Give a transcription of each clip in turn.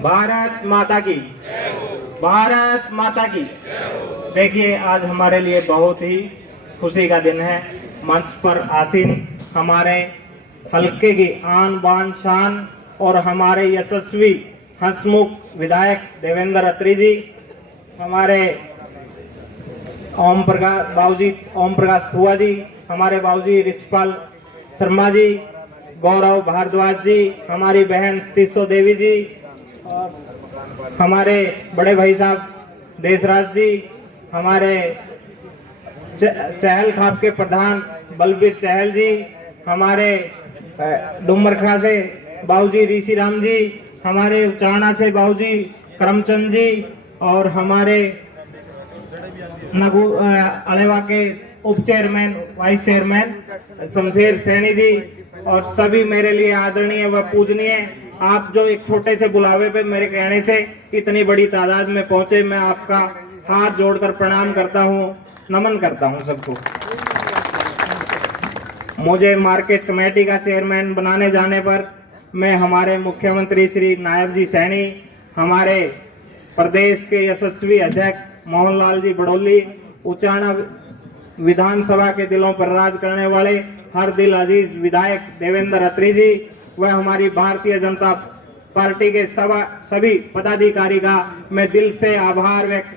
भारत माता की, भारत माता की। देखिए, आज हमारे लिए बहुत ही खुशी का दिन है। मंच पर आसीन हमारे हल्के की आन बान शान और हमारे यशस्वी हंसमुख विधायक देवेंद्र अत्री जी, हमारे ओम प्रकाश थुआ जी, हमारे बाबूजी रिचपाल शर्मा जी, गौरव भारद्वाज जी, हमारी बहन तीसो देवी जी, और हमारे बड़े भाई साहब देशराज जी, हमारे चहल खाप के प्रधान बलबीर चहल जी, हमारे डुमरखा से बाबूजी ऋषि राम जी, हमारे उचाना से बाबूजी करमचंद जी, और हमारे अलेवा के उप chairman vice chairman Shamsher Saini ji, और सभी मेरे लिए आदरणीय व पूजनीय। आप जो एक छोटे से बुलावे पे मेरे कहने से इतनी बड़ी तादाद में पहुंचे, मैं आपका हाथ जोड़कर प्रणाम करता हूं, नमन करता हूं सबको। मुझे मार्केट कमेटी का चेयरमैन बनाने जाने पर मैं हमारे मुख्यमंत्री श्री नायब जी सैनी, हमारे प्रदेश के यशस्वी अध्यक्ष मोहनलाल जी बड़ौली, उचाना विधानसभा के दिलों पर राज करने वाले हर दिल अजीज विधायक देवेंद्र अत्री जी, वह हमारी भारतीय जनता पार्टी के सभी पदाधिकारी का मैं दिल से आभार व्यक्त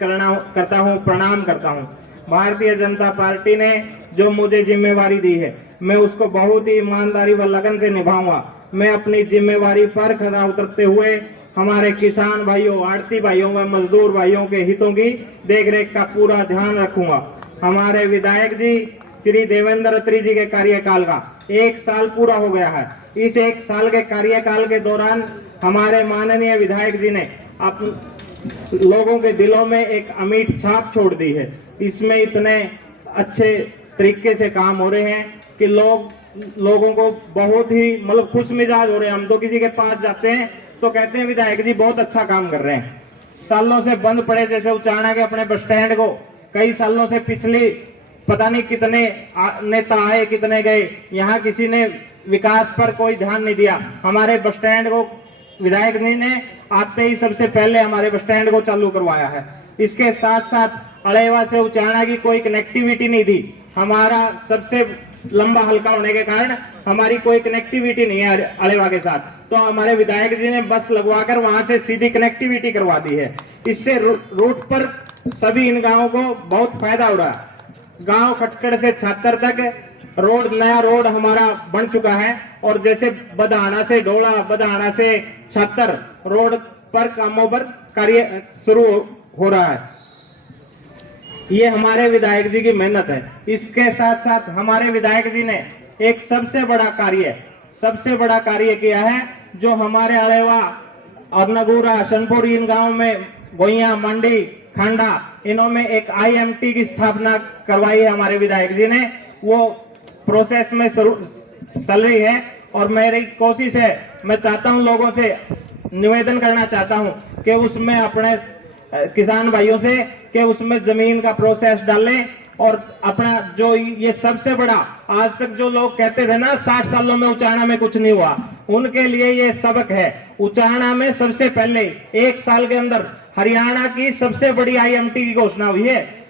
करता हूं, प्रणाम करता हूं। भारतीय जनता पार्टी ने जो मुझे जिम्मेवारी दी है, मैं उसको बहुत ही ईमानदारी व लगन से निभाऊंगा। मैं अपनी जिम्मेवारी पर खरा उतरते हुए हमारे किसान भाइयों, आड़ती भाइयों व मजदूर भाइयों के हितों की देखरेख का पूरा ध्यान रखूंगा। हमारे विधायक जी श्री देवेंद्र अत्री जी के कार्यकाल का 1 साल पूरा हो गया है। इस 1 साल के कार्यकाल के दौरान हमारे माननीय विधायक जी ने लोगों के दिलों में एक अमिट छाप छोड़ दी है। इसमें इतने अच्छे तरीके से काम हो रहे हैं कि लोगों को बहुत ही मतलब खुश मिजाज हो रहे हैं। हम तो किसी के पास जाते हैं तो कहते हैं विधायक जी बहुत अच्छा काम कर रहे हैं। सालों से बंद पड़े जैसे उचाना के अपने बस स्टैंड को कई सालों से पिछली पता नहीं कितने नेता आए कितने गए, यहाँ किसी ने विकास पर कोई ध्यान नहीं दिया। हमारे बस स्टैंड को विधायक जी ने आते ही सबसे पहले हमारे बस स्टैंड को चालू करवाया है। इसके साथ साथ अलेवा से उचाना की कोई कनेक्टिविटी नहीं थी। हमारा सबसे लंबा हल्का होने के कारण हमारी कोई कनेक्टिविटी नहीं है अलेवा के साथ, तो हमारे विधायक जी ने बस लगवाकर वहां से सीधी कनेक्टिविटी करवा दी है। इससे रूट पर सभी इन गांवों को बहुत फायदा हो रहा है। गांव खटकड़ से छातर तक रोड, नया रोड हमारा बन चुका है, और जैसे बधाना से ढोला, बधाना से छातर रोड पर कामों पर कार्य शुरू हो रहा है। ये हमारे विधायक जी की मेहनत है। इसके साथ साथ हमारे विधायक जी ने एक सबसे बड़ा कार्य किया है, जो हमारे अलेवा और नगूरा, शनपुर इन गांव में गोइया, मंडी, खंडा, इनों में एक IMT की स्थापना करवाई है हमारे विधायक जी ने। वो प्रोसेस में चल रही है, और मेरी कोशिश है, मैं चाहता हूं, लोगों से निवेदन करना चाहता हूं कि उसमें अपने किसान भाइयों से कि उसमें जमीन का प्रोसेस डालें, और अपना जो ये सबसे बड़ा, आज तक जो लोग कहते थे ना 60 सालों में उचाना में कुछ नहीं हुआ, उनके लिए ये सबक है। उचाना में सबसे पहले 1 साल के अंदर हरियाणा की सबसे बड़ी IMT की घोषणा हुई है।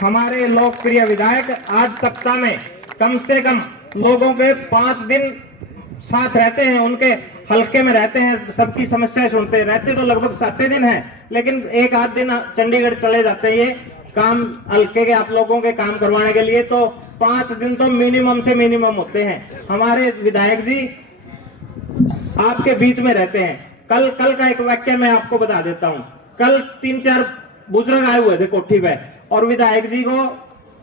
हमारे लोकप्रिय विधायक आज सप्ताह में कम से कम लोगों के 5 दिन साथ रहते हैं, उनके हल्के में रहते हैं, सबकी समस्याएं सुनते हैं। रहते तो लगभग 7 दिन हैं, लेकिन 1 आध दिन चंडीगढ़ चले जाते हैं ये काम हल्के के आप लोगों के काम करवाने के लिए, तो 5 दिन तो मिनिमम से मिनिमम होते हैं। हमारे विधायक जी आपके बीच में रहते हैं। कल का एक वाक्य मैं आपको बता देता हूं। कल 3-4 बुजुर्ग आए हुए थे कोठी पे, और विधायक जी को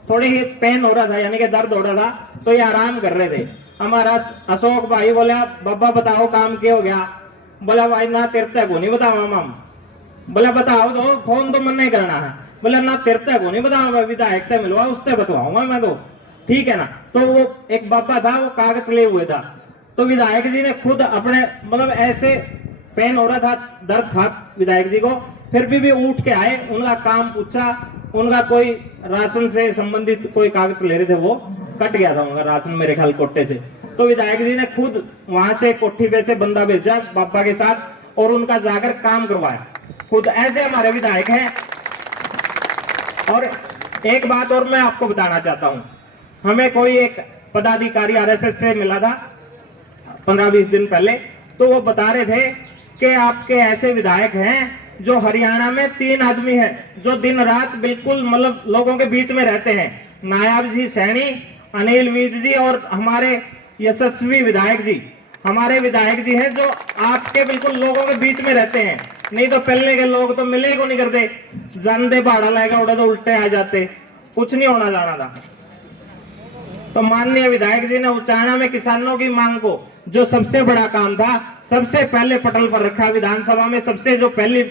थोड़ी ही पेन हो रहा था, यानी कि दर्द हो रहा था, तो ये आराम कर रहे थे। हमारा अशोक भाई बोला, बाबा बताओ काम क्या हो गया? बोला भाई ना तेरते को नहीं बताओ हम। बोला बताओ तो, फोन तो मन नहीं करना है। बोला ना तेरते को नहीं बताऊंगा, विधायक से मिलवा उससे बताऊंगा मैं तो, ठीक है ना। तो वो एक बाबा था, वो कागज ले हुए था, तो विधायक जी ने खुद अपने मतलब ऐसे पेन हो रहा था, दर्द था विधायक जी को, फिर भी उठ के आए, उनका काम पूछा, उनका कोई राशन से संबंधित कोई कागज ले रहे थे, वो कट गया था उनका राशन मेरे ख्याल कोटे से। तो विधायक जी ने खुद वहां से कोठी पे से बंदा भेजा बाबा के साथ, और उनका जाकर काम करवाया। खुद ऐसे हमारे विधायक हैं। और एक बात और मैं आपको बताना चाहता हूं, हमें कोई एक पदाधिकारी आरएसएस से मिला था 15-20 दिन पहले, तो वो बता रहे थे कि आपके ऐसे विधायक हैं जो हरियाणा में 3 आदमी हैं जो दिन रात बिल्कुल मतलब लोगों के बीच में रहते हैं, नायब जी सैनी, अनिल विज जी और हमारे यशस्वी विधायक जी, हमारे विधायक जी हैं जो आपके बिल्कुल लोगों के बीच में रहते हैं। नहीं तो पहले के लोग तो मिले को नहीं करते, जानते भाड़ा लाएगा उड़ा तो उल्टे आ जाते, कुछ नहीं होना जाना था। तो माननीय विधायक जी ने उचाना में किसानों की मांग को, जो सबसे बड़ा काम था, सबसे पहले पटल पर रखा। विधानसभा में सबसे जो पहली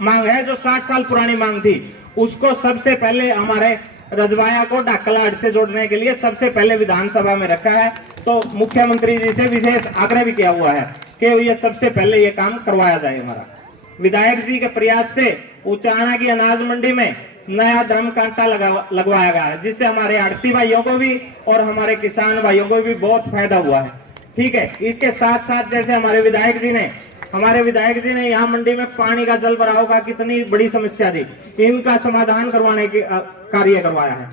मांग है, जो 60 साल पुरानी मांग थी, उसको सबसे पहले हमारे रजवाया को डाकलाट से जोड़ने के लिए सबसे पहले विधानसभा में रखा है। तो मुख्यमंत्री जी से विशेष आग्रह भी किया हुआ है कि ये सबसे पहले ये काम करवाया जाए। हमारा विधायक जी के प्रयास से उचाना की अनाज मंडी में नया धर्म कांटा लगवाया गया है, जिससे हमारे आड़ती भाइयों को भी और हमारे किसान भाइयों को भी बहुत फायदा हुआ है। ठीक है, इसके साथ साथ जैसे हमारे विधायक जी ने यहाँ मंडी में पानी का, जल भराव का कितनी बड़ी समस्या थी, इनका समाधान करवाने की कार्य करवाया है।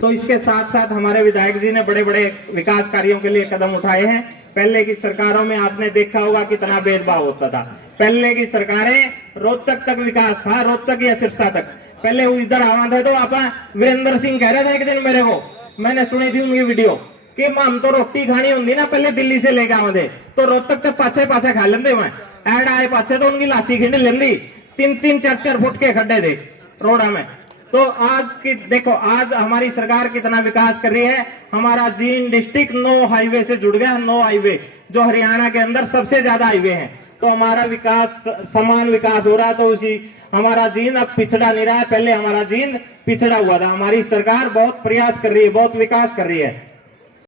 तो इसके साथ साथ हमारे विधायक जी ने बड़े बड़े विकास कार्यों के लिए कदम उठाए हैं। पहले की सरकारों में आपने देखा होगा कितना भेदभाव होता था। पहले की सरकारें रोहतक तक विकास था, रोहतक या सिरसा तक। पहले वो इधर आवा थे तो आप वीरेंद्र सिंह कह रहे थे एक दिन मेरे को, मैंने सुनी थी उनकी वीडियो, कि हम तो रोटी खानी होंगी ना पहले दिल्ली से लेके आवे थे तो रोहतक तक पाछे खा लेंदे। मैं ऐड आए पाछे तो उनकी लाशी खिंड लेंदी, 3-3, 4-4 फुट के खड्डे थे रोड़ा में। तो आज की देखो, आज हमारी सरकार कितना विकास कर रही है। हमारा जींद डिस्ट्रिक्ट 9 हाईवे से जुड़ गया, 9 हाईवे जो हरियाणा के अंदर सबसे ज्यादा हाईवे हैं। तो हमारा विकास, समान विकास हो रहा है। तो उसी हमारा जींद अब पिछड़ा नहीं रहा है, पहले हमारा जींद पिछड़ा हुआ था। हमारी सरकार बहुत प्रयास कर रही है, बहुत विकास कर रही है।